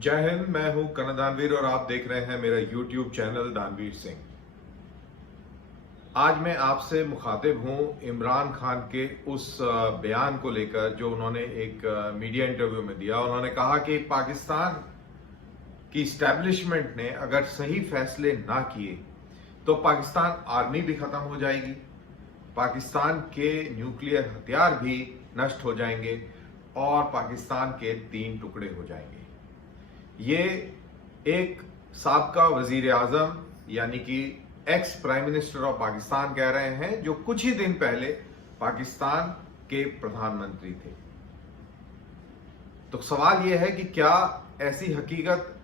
जय हिंद। मैं हूं करण दानवीर और आप देख रहे हैं मेरा YouTube चैनल दानवीर सिंह। आज मैं आपसे मुखातिब हूं इमरान खान के उस बयान को लेकर जो उन्होंने एक मीडिया इंटरव्यू में दिया। उन्होंने कहा कि पाकिस्तान की स्टैब्लिशमेंट ने अगर सही फैसले ना किए तो पाकिस्तान आर्मी भी खत्म हो जाएगी, पाकिस्तान के न्यूक्लियर हथियार भी नष्ट हो जाएंगे और पाकिस्तान के 3 टुकड़े हो जाएंगे। ये एक साबका वजीर आजम यानी कि ex prime minister of Pakistan कह रहे हैं, जो कुछ ही दिन पहले पाकिस्तान के प्रधानमंत्री थे। तो सवाल यह है कि क्या ऐसी हकीकत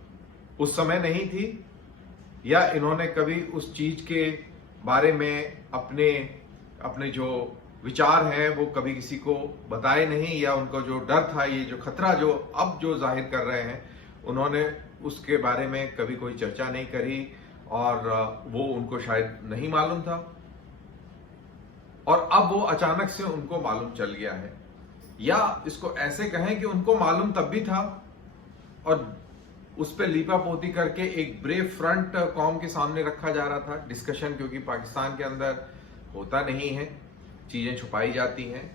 उस समय नहीं थी, या इन्होंने कभी उस चीज के बारे में अपने जो विचार हैं वो कभी किसी को बताए नहीं, या उनको जो डर था, ये जो खतरा जो अब जो जाहिर कर रहे हैं, उन्होंने उसके बारे में कभी कोई चर्चा नहीं करी और वो उनको शायद नहीं मालूम था, और अब वो अचानक से उनको मालूम चल गया है। या इसको ऐसे कहें कि उनको मालूम तब भी था और उस पर लीपापोती करके एक ब्रेव फ्रंट कौम के सामने रखा जा रहा था डिस्कशन, क्योंकि पाकिस्तान के अंदर होता नहीं है, चीजें छुपाई जाती हैं।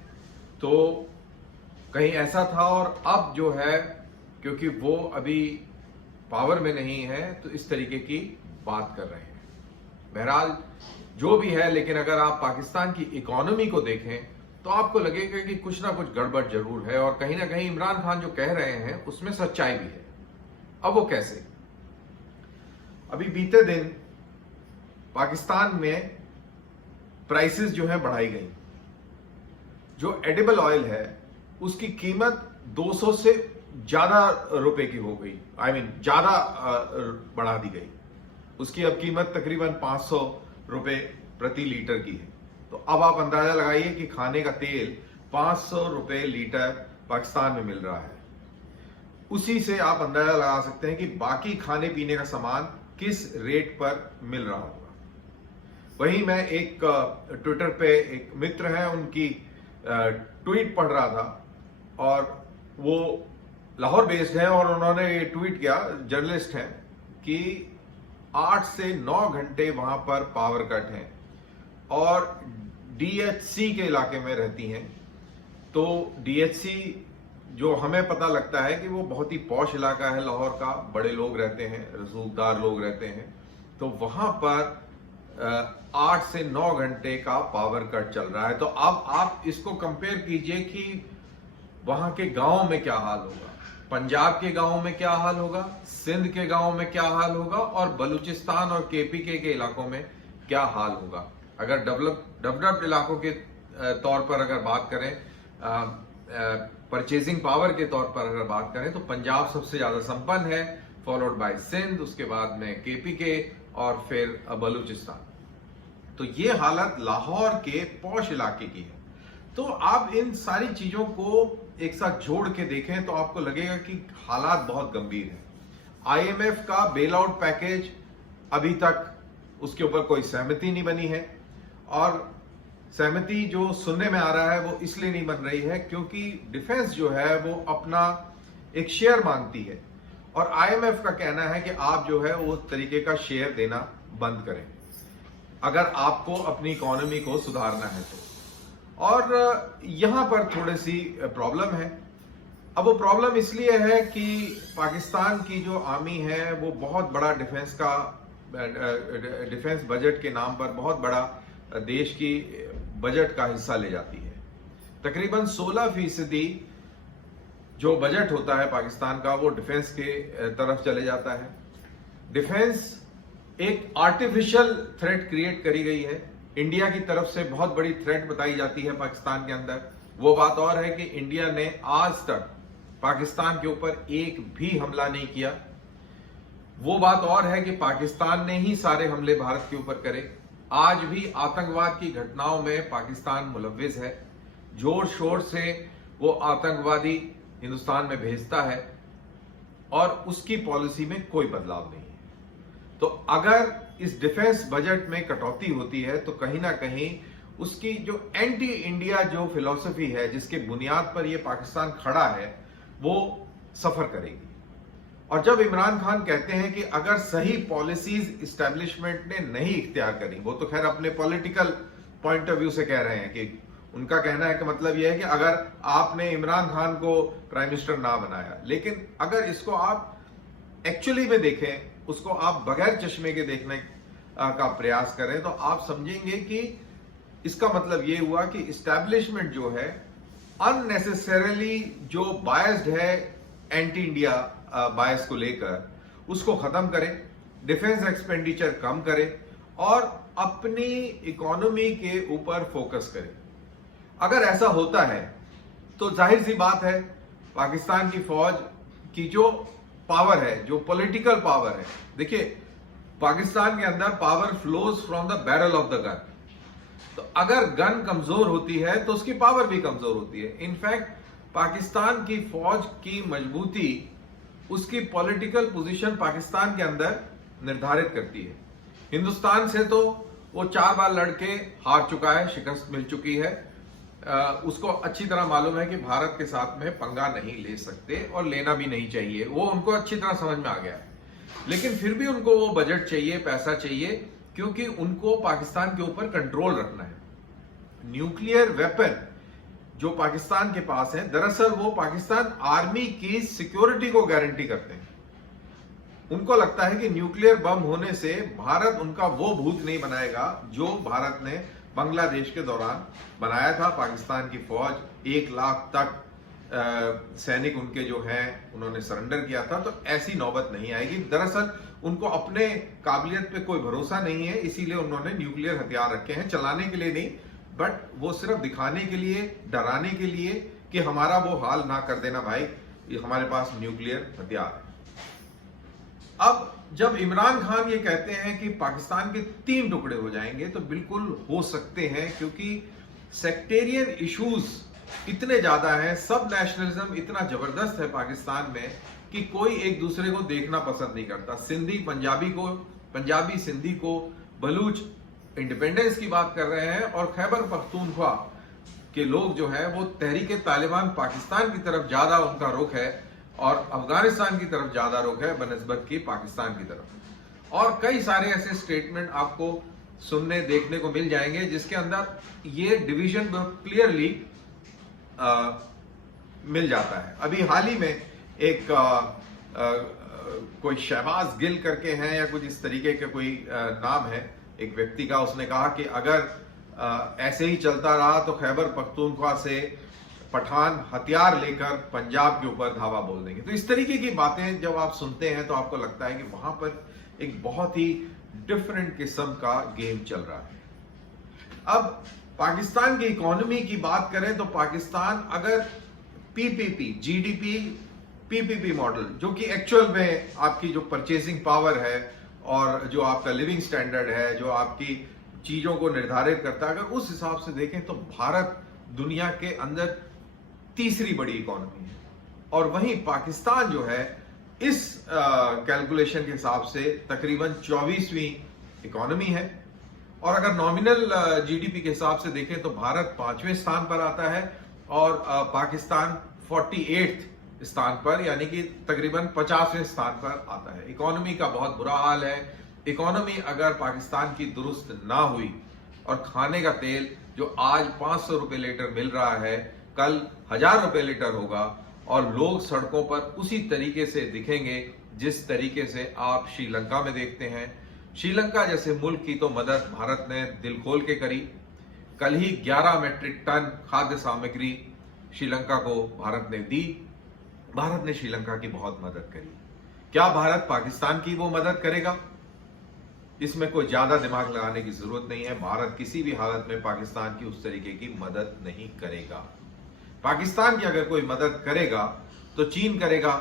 तो कहीं ऐसा था, और अब जो है क्योंकि वो अभी पावर में नहीं है तो इस तरीके की बात कर रहे हैं। बहरहाल जो भी है, लेकिन अगर आप पाकिस्तान की इकोनॉमी को देखें तो आपको लगेगा कि कुछ ना कुछ गड़बड़ जरूर है, और कहीं ना कहीं इमरान खान जो कह रहे हैं उसमें सच्चाई भी है। अब वो कैसे? अभी बीते दिन पाकिस्तान में प्राइसेस जो है बढ़ाई गई। जो एडिबल ऑयल है उसकी कीमत 200 से ज्यादा रुपए की हो गई, ज्यादा बढ़ा दी गई। उसकी अब कीमत तकरीबन 500 रुपए प्रति लीटर की है। तो अब आप अंदाजा लगाइए कि खाने का तेल 500 रुपए लीटर पाकिस्तान में मिल रहा है। उसी से आप अंदाजा लगा सकते हैं कि बाकी खाने पीने का सामान किस रेट पर मिल रहा होगा। वहीं मैं एक ट्विटर पे एक मित्र है, उनकी ट्वीट पढ़ रहा था, और वो लाहौर बेस्ड है, और उन्होंने ये ट्वीट किया, जर्नलिस्ट हैं, कि 8 से 9 घंटे वहां पर पावर कट हैं और DHC के इलाके में रहती हैं। तो DHC जो हमें पता लगता है कि वो बहुत ही पॉश इलाका है लाहौर का, बड़े लोग रहते हैं, रसूखदार लोग रहते हैं। तो वहां पर 8 से 9 घंटे का पावर कट चल रहा है। तो अब आप इसको कंपेयर कीजिए कि वहां के गांव में क्या हाल होगा, पंजाब के गांव में क्या हाल होगा, सिंध के गांव में क्या हाल होगा, और बलूचिस्तान और KPK के इलाकों में क्या हाल होगा। अगर डेवलप्ड इलाकों के तौर पर अगर बात करें, परचेजिंग पावर के तौर पर अगर बात करें, तो पंजाब सबसे ज्यादा संपन्न है, फॉलोड बाय सिंध, उसके बाद में KPK और फिर बलूचिस्तान। तो ये हालत लाहौर के पॉश इलाके की है। तो आप इन सारी चीजों को एक साथ जोड़ के देखें तो आपको लगेगा कि हालात बहुत गंभीर हैं। IMF का बेल आउट पैकेज अभी तक उसके ऊपर कोई सहमति नहीं बनी है, और सहमति जो सुनने में आ रहा है वो इसलिए नहीं बन रही है क्योंकि डिफेंस जो है वो अपना एक शेयर मांगती है, और IMF का कहना है कि आप जो है वो तरीके का शेयर देना बंद करें अगर आपको अपनी इकोनॉमी को सुधारना है तो। और यहां पर थोड़ी सी प्रॉब्लम है। अब वो प्रॉब्लम इसलिए है कि पाकिस्तान की जो आर्मी है वो बहुत बड़ा डिफेंस बजट के नाम पर बहुत बड़ा देश की बजट का हिस्सा ले जाती है। तकरीबन 16% जो बजट होता है पाकिस्तान का वो डिफेंस के तरफ चले जाता है। डिफेंस एक आर्टिफिशियल थ्रेट क्रिएट करी गई है, इंडिया की तरफ से बहुत बड़ी थ्रेट बताई जाती है पाकिस्तान के अंदर। वो बात और है कि इंडिया ने आज तक पाकिस्तान के ऊपर एक भी हमला नहीं किया। वो बात और है कि पाकिस्तान ने ही सारे हमले भारत के ऊपर करे। आज भी आतंकवाद की घटनाओं में पाकिस्तान मुलव्विस है, जोर शोर से वो आतंकवादी हिंदुस्तान में भेजता है, और उसकी पॉलिसी में कोई बदलाव नहीं है। तो अगर इस डिफेंस बजट में कटौती होती है तो कहीं ना कहीं उसकी जो एंटी इंडिया जो फिलॉसफी है, जिसके बुनियाद पर ये पाकिस्तान खड़ा है, वो सफर करेगी। और जब इमरान खान कहते हैं कि अगर सही पॉलिसीज इस्टेब्लिशमेंट ने नहीं इख्तियार करी, वो तो खैर अपने पॉलिटिकल पॉइंट ऑफ व्यू से कह रहे हैं कि उनका कहना है कि मतलब यह है कि अगर आपने इमरान खान को प्राइम मिनिस्टर ना बनाया, लेकिन अगर इसको आप एक्चुअली में देखें, उसको आप बगैर चश्मे के देखने का प्रयास करें, तो आप समझेंगे कि इसका मतलब यह हुआ कि इस्टेब्लिशमेंट जो है अननेसेसरली जो बायस्ड है एंटी इंडिया बायस को लेकर, उसको खत्म करें, डिफेंस एक्सपेंडिचर कम करें और अपनी इकोनॉमी के ऊपर फोकस करें। अगर ऐसा होता है तो जाहिर सी बात है पाकिस्तान की फौज की जो पावर है, जो पॉलिटिकल पावर है, देखिए पाकिस्तान के अंदर power flows from the barrel of the gun. तो अगर गन कमजोर होती है तो उसकी पावर भी कमजोर होती है। इनफैक्ट पाकिस्तान की फौज की मजबूती उसकी पॉलिटिकल पोजीशन पाकिस्तान के अंदर निर्धारित करती है। हिंदुस्तान से तो वो 4 बार लड़के हार चुका है, शिकस्त मिल चुकी है। उसको अच्छी तरह मालूम है कि भारत के साथ में पंगा नहीं ले सकते और लेना भी नहीं चाहिए, वो उनको अच्छी तरह समझ में आ गया है। लेकिन फिर भी उनको वो बजट चाहिए, पैसा चाहिए, क्योंकि उनको पाकिस्तान के ऊपर कंट्रोल रखना है। न्यूक्लियर वेपन जो पाकिस्तान के पास है, दरअसल वो पाकिस्तान आर्मी की सिक्योरिटी को गारंटी करते हैं। उनको लगता है कि न्यूक्लियर बम होने से भारत उनका वो भूत नहीं बनाएगा जो भारत ने बांग्लादेश के दौरान बनाया था। पाकिस्तान की फौज 1 लाख तक सैनिक उनके जो हैं उन्होंने सरेंडर किया था, तो ऐसी नौबत नहीं आएगी। दरअसल उनको अपने काबिलियत पे कोई भरोसा नहीं है, इसीलिए उन्होंने न्यूक्लियर हथियार रखे हैं, चलाने के लिए नहीं, बट वो सिर्फ दिखाने के लिए, डराने के लिए कि हमारा वो हाल ना कर देना भाई, ये हमारे पास न्यूक्लियर हथियार है। अब जब इमरान खान ये कहते हैं कि पाकिस्तान के 3 टुकड़े हो जाएंगे, तो बिल्कुल हो सकते हैं, क्योंकि सेक्टेरियन इश्यूज इतने ज्यादा हैं, सब नेशनलिज्म इतना जबरदस्त है पाकिस्तान में कि कोई एक दूसरे को देखना पसंद नहीं करता। सिंधी पंजाबी को, पंजाबी सिंधी को, बलूच इंडिपेंडेंस की बात कर रहे हैं, और खैबर पख्तूनख्वा के लोग जो हैं वो तहरीक तालिबान पाकिस्तान की तरफ ज्यादा उनका रुख है और अफगानिस्तान की तरफ ज्यादा रुख है बनिस्बत की पाकिस्तान की तरफ। और कई सारे ऐसे स्टेटमेंट आपको सुनने देखने को मिल जाएंगे जिसके अंदर ये डिवीजन क्लियरली मिल जाता है। अभी हाल ही में एक कोई शहबाज गिल करके हैं या कुछ इस तरीके का कोई नाम है एक व्यक्ति का, उसने कहा कि अगर ऐसे ही चलता रहा तो खैबर पख्तूनख्वा से पठान हथियार लेकर पंजाब के ऊपर धावा बोल देंगे। तो इस तरीके की बातें जब आप सुनते हैं तो आपको लगता है कि वहां पर एक बहुत ही डिफरेंट किस्म का गेम चल रहा है। अब पाकिस्तान की इकोनॉमी की बात करें तो पाकिस्तान अगर पीपीपी, जीडीपी पीपीपी मॉडल, जो कि एक्चुअल में आपकी जो परचेसिंग पावर है और जो आपका लिविंग स्टैंडर्ड है, जो आपकी चीजों को निर्धारित करता है, अगर उस हिसाब से देखें तो भारत दुनिया के अंदर तीसरी बड़ी इकोनॉमी है, और वहीं पाकिस्तान जो है इस कैलकुलेशन के हिसाब से तकरीबन 24वीं इकोनॉमी है। और अगर नॉमिनल जीडीपी के हिसाब से देखें तो भारत 5वें स्थान पर आता है और पाकिस्तान 48th स्थान पर, यानी कि तकरीबन 50वें स्थान पर आता है। इकोनॉमी का बहुत बुरा हाल है। इकोनॉमी अगर पाकिस्तान की दुरुस्त ना हुई और खाने का तेल जो आज 500 रुपए लीटर मिल रहा है कल 1000 रुपए लीटर होगा, और लोग सड़कों पर उसी तरीके से दिखेंगे जिस तरीके से आप श्रीलंका में देखते हैं। श्रीलंका जैसे मुल्क की तो मदद भारत ने दिल खोल के करी। कल ही 11 मीट्रिक टन खाद्य सामग्री श्रीलंका को भारत ने दी। भारत ने श्रीलंका की बहुत मदद करी। क्या भारत पाकिस्तान की वो मदद करेगा? इसमें कोई ज्यादा दिमाग लगाने की जरूरत नहीं है। भारत किसी भी हालत में पाकिस्तान की उस तरीके की मदद नहीं करेगा। पाकिस्तान की अगर कोई मदद करेगा तो चीन करेगा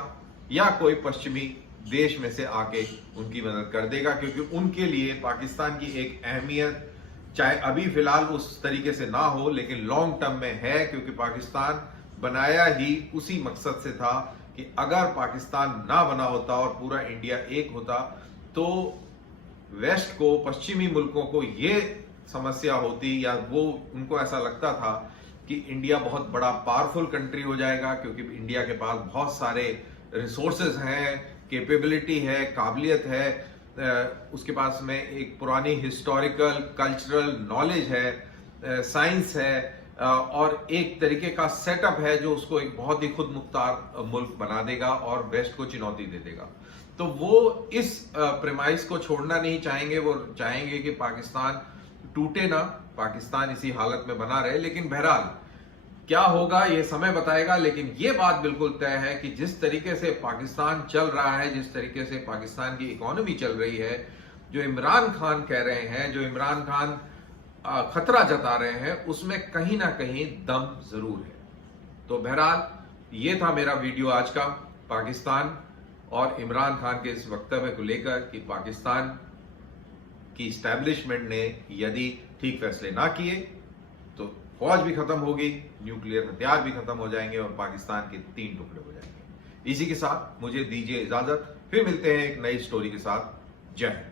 या कोई पश्चिमी देश में से आके उनकी मदद कर देगा, क्योंकि उनके लिए पाकिस्तान की एक अहमियत चाहे अभी फिलहाल उस तरीके से ना हो लेकिन लॉन्ग टर्म में है, क्योंकि पाकिस्तान बनाया ही उसी मकसद से था कि अगर पाकिस्तान ना बना होता और पूरा इंडिया एक होता तो वेस्ट को, पश्चिमी मुल्कों को ये समस्या होती, या वो उनको ऐसा लगता था कि इंडिया बहुत बड़ा पावरफुल कंट्री हो जाएगा क्योंकि इंडिया के पास बहुत सारे रिसोर्सेज हैं, कैपेबिलिटी है, काबिलियत है, उसके पास में एक पुरानी हिस्टोरिकल कल्चरल नॉलेज है, साइंस है, और एक तरीके का सेटअप है जो उसको एक बहुत ही खुद मुख्तार मुल्क बना देगा और वेस्ट को चुनौती दे देगा। तो वो इस प्रेमाइस को छोड़ना नहीं चाहेंगे। वो चाहेंगे कि पाकिस्तान टूटे ना, पाकिस्तान इसी हालत में बना रहे। लेकिन बहरहाल क्या होगा ये समय बताएगा। लेकिन ये बात बिल्कुल तय है कि जिस तरीके से पाकिस्तान चल रहा है, जिस तरीके से पाकिस्तान की इकोनॉमी चल रही है, जो इमरान खान कह रहे हैं, जो इमरान खान खतरा जता रहे हैं, उसमें कहीं ना कहीं दम जरूर है। तो बहरहाल ये था मेरा वीडियो आज का, पाकिस्तान और इमरान खान के इस वक्तव्य को लेकर कि पाकिस्तान की इस्टेब्लिशमेंट ने यदि ठीक फैसले ना किए तो फौज भी खत्म होगी, न्यूक्लियर हथियार भी खत्म हो जाएंगे और पाकिस्तान के 3 टुकड़े हो जाएंगे। इसी के साथ मुझे दीजिए इजाजत, फिर मिलते हैं एक नई स्टोरी के साथ। जय हिंद।